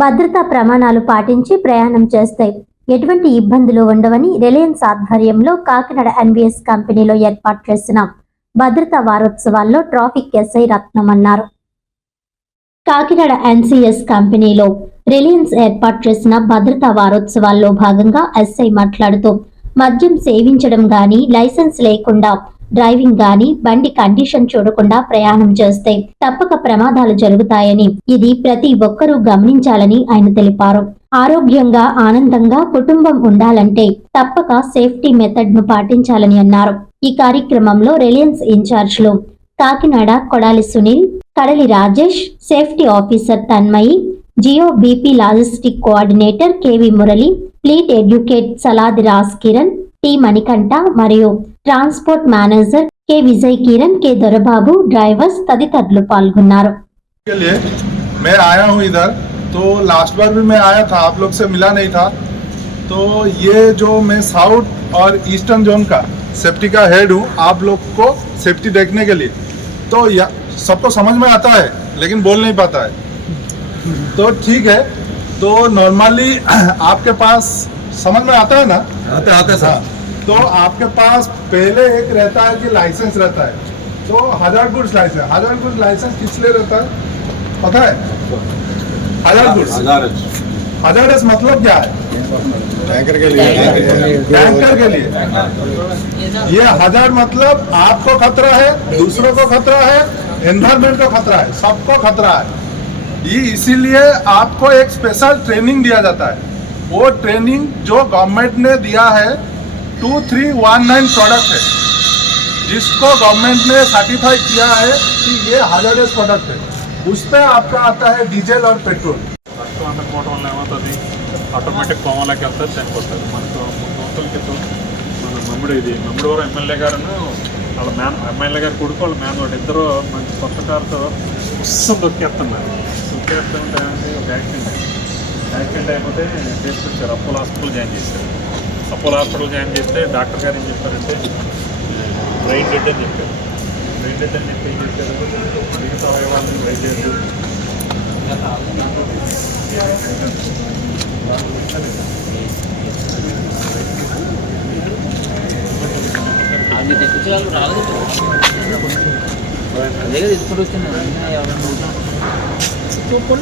భద్రతా ప్రమాణాలు పాటించి ప్రయాణం చేస్తే ఎటువంటి ఇబ్బందులు ఉండవని రిలయన్స్ ఆధ్వర్యంలో కాకినాడ ఎన్బిఎస్ కంపెనీలో ఏర్పాటు చేసిన భద్రతా వారోత్సవాల్లో ట్రాఫిక్ ఎస్ఐ రత్నం అన్నారు. కాకినాడ ఎన్సిఎస్ కంపెనీలో రిలయన్స్ ఏర్పాటు చేసిన భద్రతా వారోత్సవాల్లో భాగంగా ఎస్ఐ మాట్లాడుతూ మద్యం సేవించడం గాని, లైసెన్స్ లేకుండా డ్రైవింగ్ గాని, బండి కండిషన్ చూడకుండా ప్రయాణం చేస్తే తప్పక ప్రమాదాలు జరుగుతాయని, ఇది ప్రతి ఒక్కరూ గమనించాలని ఆయన తెలిపారు. ఆరోగ్యంగా, ఆనందంగా కుటుంబం ఉండాలంటే తప్పక సేఫ్టీ మెథడ్ ను పాటించాలని అన్నారు. ఈ కార్యక్రమంలో రిలయన్స్ ఇన్ఛార్జ్లు Kakinada Kodali Sunil, Kadali Rajesh, safety officer Tanmayi, Jio BP logistic coordinator KV Murali, fleet educate Saladi Raj Kiran, T Manikanta మరియు transport manager K Vijay Kiran, K Dorababu, drivers తదితరులు పాల్గొన్నారు. मैं आया हूँ इधर, तो लास्ट बार भी मैं आया था, आप लोग से मिला नहीं था। तो ये जो मैं साउथ और ईस्टर्न जोन का सेफ्टी का हेड हूँ, आप लोग को सेफ्टी देखने के लिए। तो सबको समझ में आता है लेकिन बोल नहीं पाता है, तो ठीक है। तो नॉर्मली आपके पास समझ में आता है ना? आते सर। तो आपके पास पहले एक रहता है कि लाइसेंस रहता है, तो हजार्ड गुड्स लाइसेंस किस लिए रहता है पता है? हजार्डस मतलब क्या है? टैंकर के लिए। ये हजार्ड मतलब आपको खतरा है, दूसरों को खतरा है, एनवायरमेंट को खतरा है, सबको खतरा है। ये इसीलिए आपको एक स्पेशल ट्रेनिंग दिया जाता है। वो ट्रेनिंग जो गवर्नमेंट ने दिया है 2319 प्रोडक्ट है, जिसको गवर्नमेंट ने सर्टिफाई किया है कि ये हजार्डस प्रोडक्ट है। उस पर आपका आता है डीजल और पेट्रोल। ఆటోమేటిక్ కోమాలోకి వెళ్తారు, చనిపోతారు. మనకు 3 సంవత్సరాల క్రితం మన మమ్మిడివారు ఎమ్మెల్యే గారును వాళ్ళ ఎమ్మెల్యే గారు కొడుకు వాళ్ళ మేనవాడు ఇద్దరు మంచి కొత్త కారుతో ఉత్సం దొక్కేస్తున్నారు. దొక్కేస్తుంటే ఒక యాక్సిడెంట్ అయిపోతే తీసుకొచ్చారు. అపోలో హాస్పిటల్ జాయిన్ చేశారు. అపోలో హాస్పిటల్ జాయిన్ చేస్తే డాక్టర్ గారు ఏం చెప్పారంటే బ్రెయిన్ డెడ్ అని చెప్పారు. బ్రెయిన్ డెడ్ అని చెప్పి ఏం చెప్పారు, మిగతా అవయవాలను బ్రెయిన్ డెడ్ తీసుకుంటూ వచ్చిన